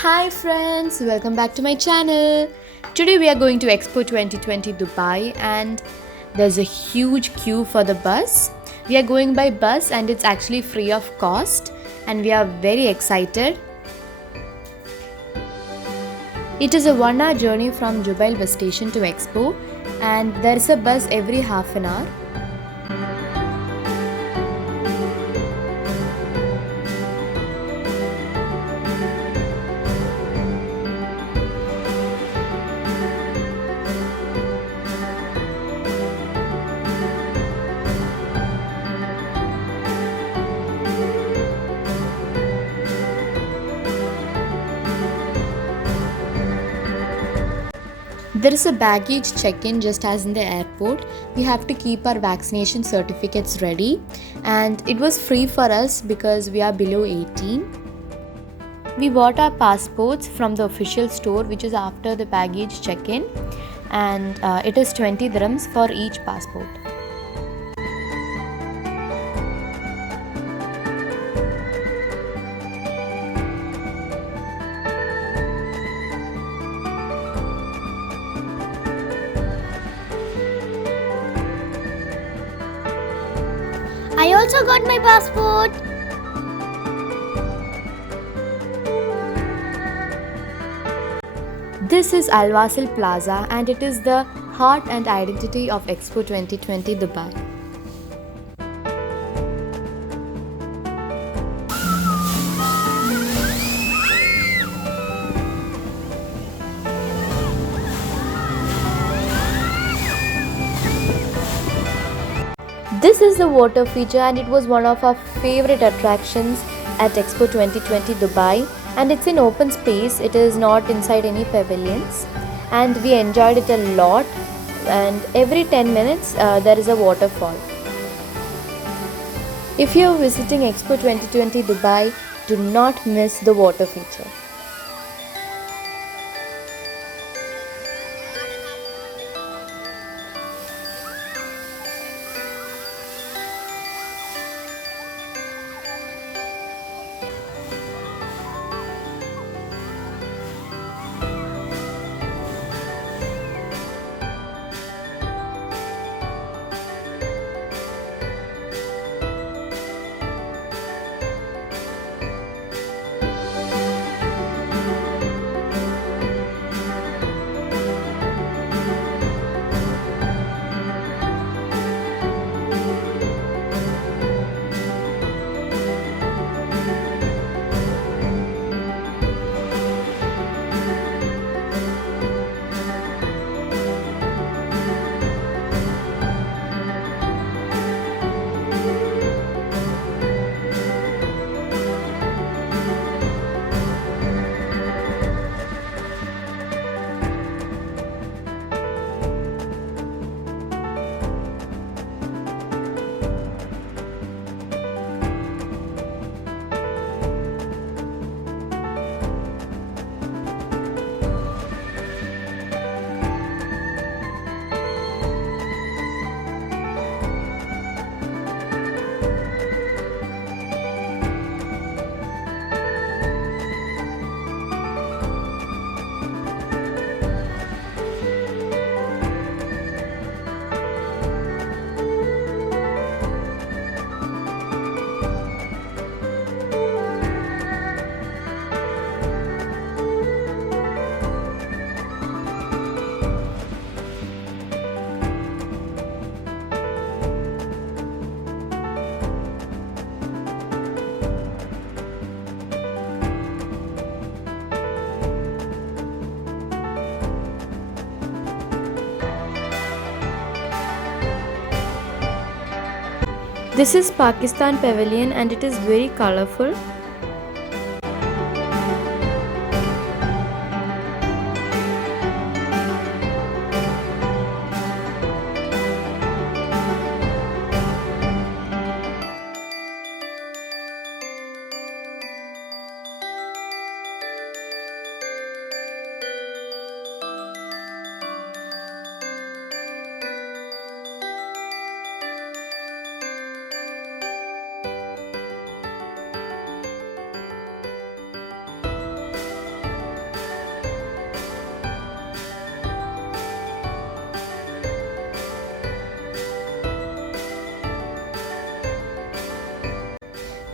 Hi friends, welcome back to my channel. Today we are going to Expo 2020 Dubai and there's a huge queue for the bus. We are going by bus and it's actually free of cost and we are very excited. It is a 1 hour journey from Jubail bus station to Expo and there's a bus every half an hour. There is a baggage check-in just as in the airport. We have to keep our vaccination certificates ready and it was free for us because we are below 18. We bought our passports from the official store which is after the baggage check-in and it is 20 dirhams for each passport. I also got my passport. This is Al Wasl Plaza and it is the heart and identity of Expo 2020 Dubai. This is the water feature and it was one of our favorite attractions at Expo 2020 Dubai and it's in open space. It is not inside any pavilions and we enjoyed it a lot and every 10 minutes there is a waterfall. If you are visiting Expo 2020 Dubai, do not miss the water feature. This is Pakistan Pavilion and it is very colorful.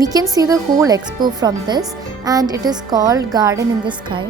We can see the whole expo from this, and it is called Garden in the Sky.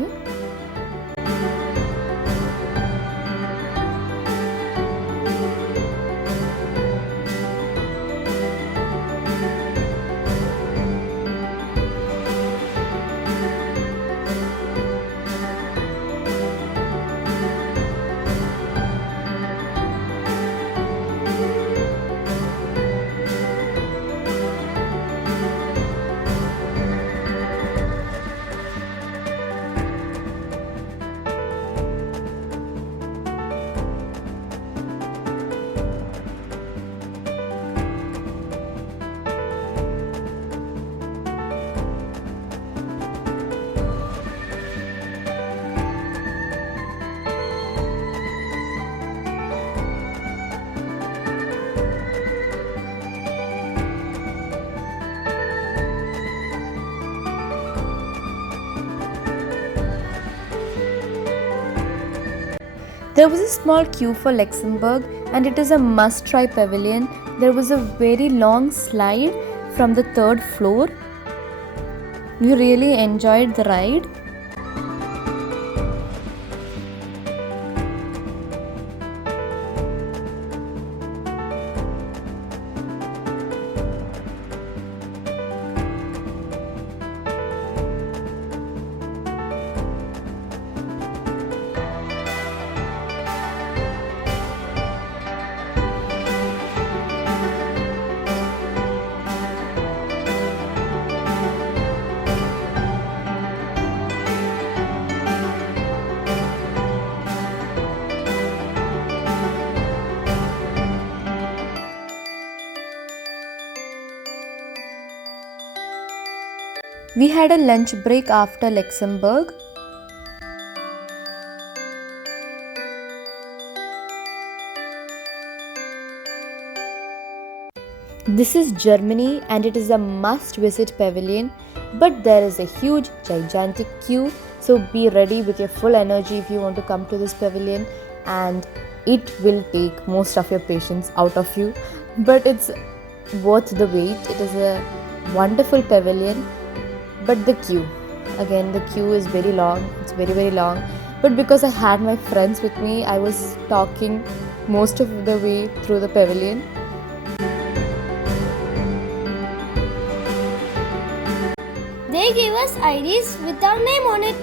There was a small queue for Luxembourg, and it is a must-try pavilion. There was a very long slide from the 3rd floor. We really enjoyed the ride. We had a lunch break after Luxembourg. This is Germany, and it is a must-visit pavilion, but there is a huge, gigantic queue, so be ready with your full energy if you want to come to this pavilion, and it will take most of your patience out of you, but it's worth the wait. It is a wonderful pavilion, but the queue, again, the queue is very long. It's very long, but because I had my friends with me, I was talking most of the way through the pavilion. They gave us IDs with our name on it.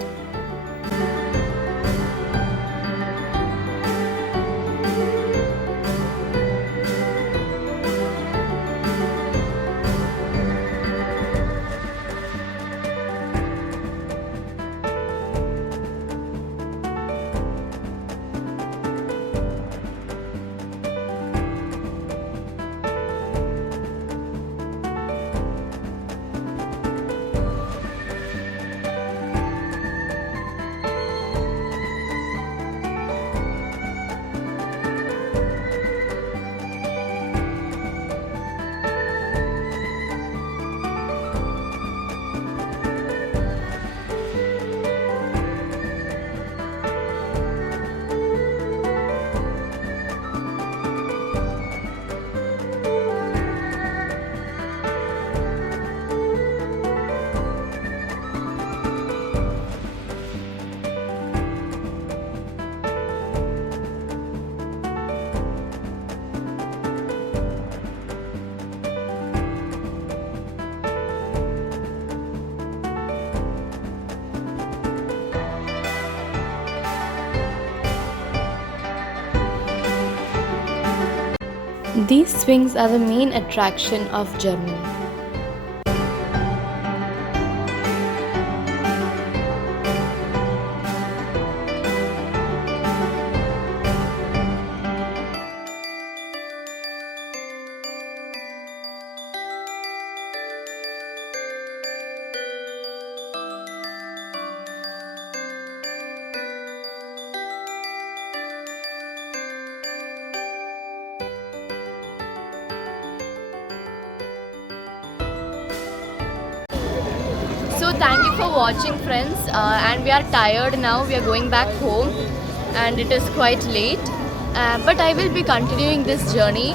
These swings are the main attraction of Germany. So thank you for watching, friends, and we are tired now. We are going back home and it is quite late, but I will be continuing this journey